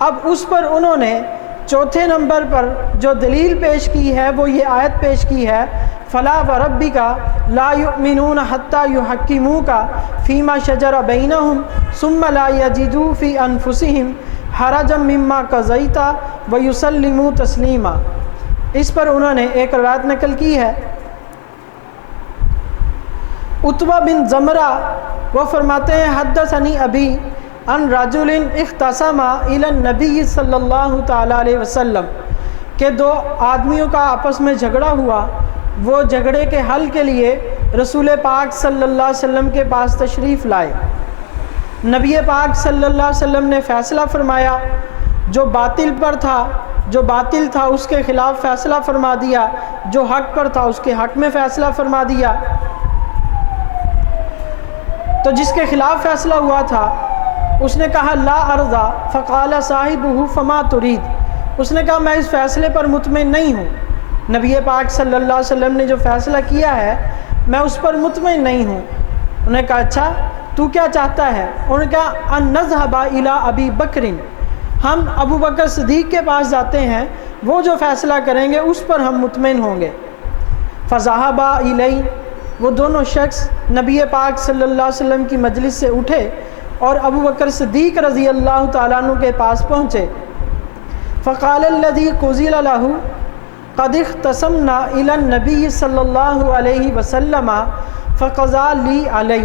اب اس پر انہوں نے چوتھے نمبر پر جو دلیل پیش کی ہے وہ یہ آیت پیش کی ہے فلا وربک لا یؤمنون حتی یحکموک فیما شجر بینہم ثم لا یجدوا فی انفسہم حرجا مما قضیت ویسلموا تسلیما۔ اس پر انہوں نے ایک روایت نقل کی ہے عتبہ بن زمرہ، وہ فرماتے ہیں حدثنی ابی ان رجل اختصم الی النبی صلی اللہ تعالی علیہ وسلم، کہ دو آدمیوں کا آپس میں جھگڑا ہوا، وہ جھگڑے کے حل کے لیے رسول پاک صلی اللہ علیہ وسلم کے پاس تشریف لائے۔ نبی پاک صلی اللہ علیہ وسلم نے فیصلہ فرمایا، جو باطل تھا اس کے خلاف فیصلہ فرما دیا، جو حق پر تھا اس کے حق میں فیصلہ فرما دیا۔ تو جس کے خلاف فیصلہ ہوا تھا اس نے کہا لا ارضا، فقال صاحبہ فما ترید، اس نے کہا میں اس فیصلے پر مطمئن نہیں ہوں، نبی پاک صلی اللہ علیہ وسلم نے جو فیصلہ کیا ہے میں اس پر مطمئن نہیں ہوں۔ انہوں نے کہا اچھا تو کیا چاہتا ہے؟ انہوں نے کہا ان نذهب الی ابی بکر، ہم ابو بکر صدیق کے پاس جاتے ہیں، وہ جو فیصلہ کریں گے اس پر ہم مطمئن ہوں گے۔ فذهبا الی، وہ دونوں شخص نبی پاک صلی اللہ علیہ وسلم کی مجلس سے اٹھے اور ابو بکر صدیق رضی اللہ تعالیٰ عنہ کے پاس پہنچے۔ فقال الذی قضی له قد اختصمنا الی النبی صلی اللہ علیہ وسلم فقضى لی علی،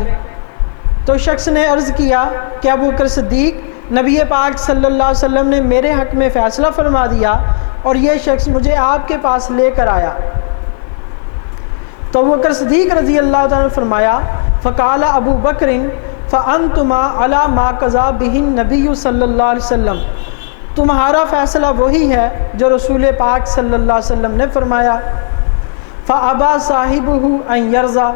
تو شخص نے عرض کیا کہ ابو بکر صدیق، نبی پاک صلی اللہ علیہ وسلم نے میرے حق میں فیصلہ فرما دیا اور یہ شخص مجھے آپ کے پاس لے کر آیا۔ تو ابو بکر صدیق رضی اللہ تعالیٰ نے فرمایا فقال ابو بکر فانتما علی ما قضا بہ النبی صلی اللہ علیہ وسلم، تمہارا فیصلہ وہی ہے جو رسول پاک صلی اللہ علیہ وسلم نے فرمایا۔ فابا صاحبہ ان یرضی،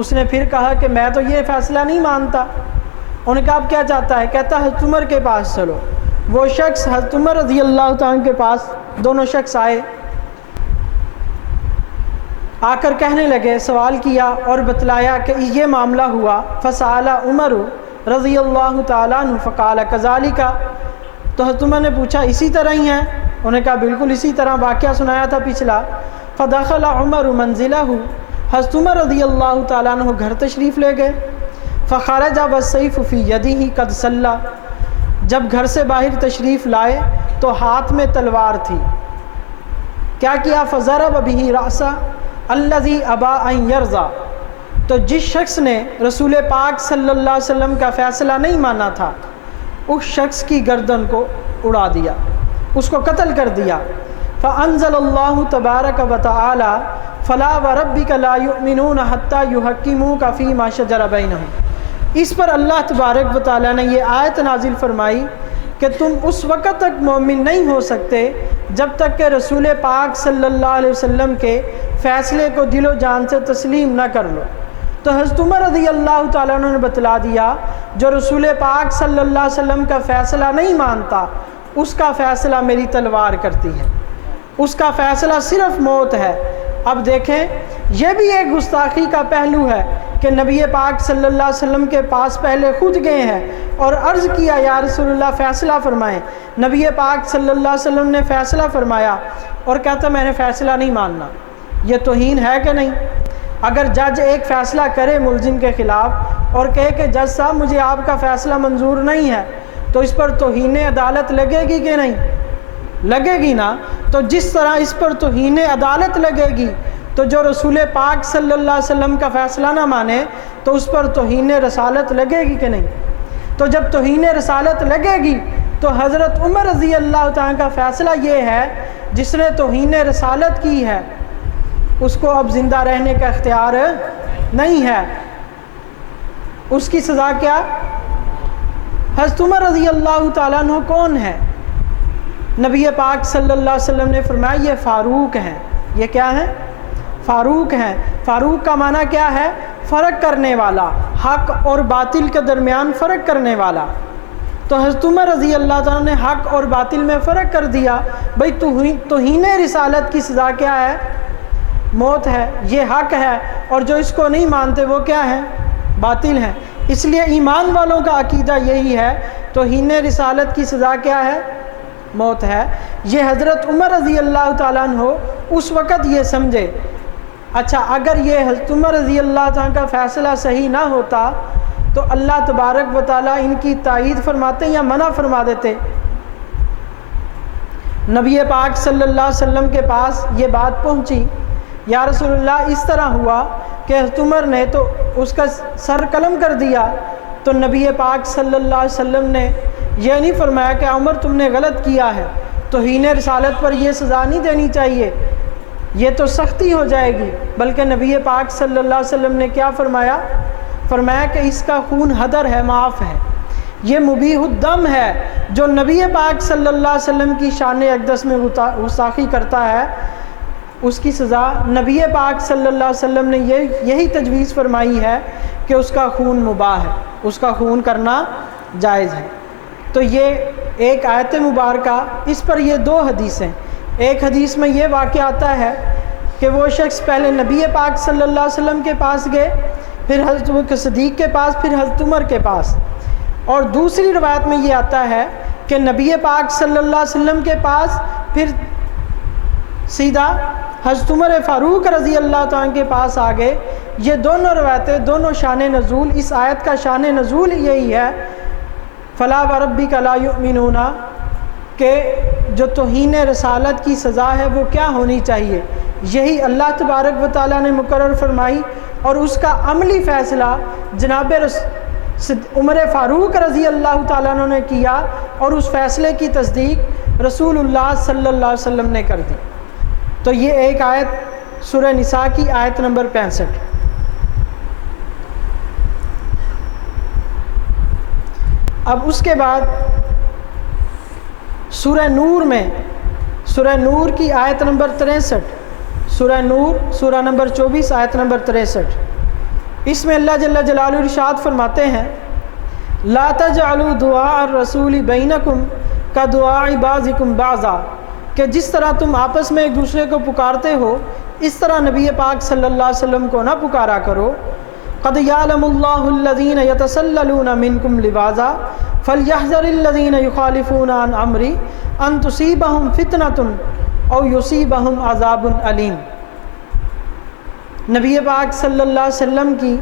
اس نے پھر کہا کہ میں تو یہ فیصلہ نہیں مانتا۔ انہوں نے کہا اب کیا چاہتا ہے؟ کہتا حضرت عمر کے پاس چلو۔ وہ شخص حضرت عمر رضی اللہ تعالیٰ کے پاس دونوں شخص آئے، آ کر کہنے لگے، سوال کیا اور بتلایا کہ یہ معاملہ ہوا۔ فسأل عمر رضی اللہ تعالیٰ عنہ فقال کذالک، تو حضرت عمر نے پوچھا اسی طرح ہی ہیں؟ انہوں نے کہا بالکل اسی طرح، واقعہ سنایا تھا پچھلا۔ فدخل عمر منزلہ، حضرت عمر رضی اللہ تعالیٰ عنہ گھر تشریف لے گئے۔ فخرج والسیف فی یدہ قد صلی، جب گھر سے باہر تشریف لائے تو ہاتھ میں تلوار تھی۔ کیا کیا؟ فضرب بہ رأسہ الذی ابا ان یرضی، تو جس شخص نے رسول پاک صلی اللہ علیہ وسلم کا فیصلہ نہیں مانا تھا اس شخص کی گردن کو اڑا دیا، اس کو قتل کر دیا۔ فانزل اللہ تبارک و تعالی فلا وربک لا یؤمنون حتی یحکموک فیما شجر بینہم، اس پر اللہ تبارک و تعالی نے یہ آیت نازل فرمائی کہ تم اس وقت تک مومن نہیں ہو سکتے جب تک کہ رسول پاک صلی اللہ علیہ وسلم کے فیصلے کو دل و جان سے تسلیم نہ کر لو۔ تو حضرت عمر رضی اللہ تعالیٰ عنہ نے بتلا دیا جو رسول پاک صلی اللہ علیہ وسلم کا فیصلہ نہیں مانتا اس کا فیصلہ میری تلوار کرتی ہے، اس کا فیصلہ صرف موت ہے۔ اب دیکھیں یہ بھی ایک گستاخی کا پہلو ہے کہ نبی پاک صلی اللہ علیہ وسلم کے پاس پہلے خود گئے ہیں اور عرض کیا یا رسول اللہ فیصلہ فرمائیں، نبی پاک صلی اللہ علیہ وسلم نے فیصلہ فرمایا اور کہتا میں نے فیصلہ نہیں ماننا، یہ توہین ہے کہ نہیں؟ اگر جج ایک فیصلہ کرے ملزم کے خلاف اور کہے کہ جج صاحب مجھے آپ کا فیصلہ منظور نہیں ہے، تو اس پر توہین عدالت لگے گی کہ نہیں؟ لگے گی نا۔ تو جس طرح اس پر توہین عدالت لگے گی تو جو رسول پاک صلی اللہ علیہ وسلم کا فیصلہ نہ مانے تو اس پر توہین رسالت لگے گی کہ نہیں؟ تو جب توہین رسالت لگے گی تو حضرت عمر رضی اللہ تعالیٰ کا فیصلہ یہ ہے جس نے توہین رسالت کی ہے اس کو اب زندہ رہنے کا اختیار نہیں ہے، اس کی سزا کیا؟ حضرت عمر رضی اللہ تعالیٰ عنہ کون ہے؟ نبی پاک صلی اللہ علیہ وسلم نے فرمایا یہ فاروق ہیں۔ یہ کیا ہیں؟ فاروق ہیں۔ فاروق کا معنی کیا ہے؟ فرق کرنے والا، حق اور باطل کے درمیان فرق کرنے والا۔ تو حضرت عمر رضی اللہ تعالیٰ نے حق اور باطل میں فرق کر دیا، بھئی توہین رسالت کی سزا کیا ہے؟ موت ہے، یہ حق ہے، اور جو اس کو نہیں مانتے وہ کیا ہے؟ باطل ہے۔ اس لیے ایمان والوں کا عقیدہ یہی ہے توہین رسالت کی سزا کیا ہے؟ موت ہے۔ یہ حضرت عمر رضی اللہ تعالیٰ عنہ اس وقت یہ سمجھے۔ اچھا، اگر یہ حضرت عمر رضی اللہ تعالیٰ کا فیصلہ صحیح نہ ہوتا تو اللہ تبارک و تعالیٰ ان کی تائید فرماتے یا منع فرما دیتے۔ نبی پاک صلی اللہ علیہ وسلم کے پاس یہ بات پہنچی، یا رسول اللہ اس طرح ہوا کہ حضرت عمر نے تو اس کا سر قلم کر دیا، تو نبی پاک صلی اللہ علیہ وسلم نے یہ نہیں فرمایا کہ عمر تم نے غلط کیا ہے، توہین رسالت پر یہ سزا نہیں دینی چاہیے، یہ تو سختی ہو جائے گی، بلکہ نبی پاک صلی اللہ علیہ وسلم نے کیا فرمایا؟ فرمایا کہ اس کا خون حدر ہے، معاف ہے، یہ مبیح الدم ہے، جو نبی پاک صلی اللہ علیہ وسلم کی شان اقدس میں گستاخی کرتا ہے اس کی سزا نبی پاک صلی اللہ علیہ وسلم نے یہی تجویز فرمائی ہے کہ اس کا خون مباح ہے، اس کا خون کرنا جائز ہے۔ تو یہ ایک آیت مبارکہ، اس پر یہ دو حدیثیں، ایک حدیث میں یہ واقعہ آتا ہے کہ وہ شخص پہلے نبی پاک صلی اللہ علیہ وسلم کے پاس گئے، پھر حضرت صدیق کے پاس، پھر حضرت عمر کے پاس، اور دوسری روایت میں یہ آتا ہے کہ نبی پاک صلی اللہ علیہ وسلم کے پاس، پھر سیدھا حضرت عمر فاروق رضی اللہ تعالیٰ کے پاس آ گئے۔ یہ دونوں روایتیں، دونوں شان نزول، اس آیت کا شان نزول یہی ہے، فلا وربک لا یؤمنون، کہ جو توہین رسالت کی سزا ہے وہ کیا ہونی چاہیے، یہی اللہ تبارک و تعالیٰ نے مقرر فرمائی، اور اس کا عملی فیصلہ جناب عمر فاروق رضی اللہ تعالیٰ عنہ نے کیا، اور اس فیصلے کی تصدیق رسول اللہ صلی اللہ علیہ وسلم نے کر دی۔ تو یہ ایک آیت سورہ نساء کی آیت نمبر 65۔ اب اس کے بعد سورہ نور میں، سورہ نور کی آیت نمبر 63، سورہ نور سورہ نمبر 24 آیت نمبر 63، اس میں اللہ جل جلالہ ارشاد فرماتے ہیں، لا تجعلوا دعاء الرسول بینکم کدعاء بعضکم بعضا، کہ جس طرح تم آپس میں ایک دوسرے کو پکارتے ہو اس طرح نبی پاک صلی اللہ علیہ وسلم کو نہ پکارا کرو۔ قد یعلم اللہ الذین یتسللون منکم لواذا فلیحذر الذین یخالفون عن امرہ ان تصیبہم فتنۃ او یصیبہم عذاب علیم۔ نبی پاک صلی اللہ علیہ وسلم کی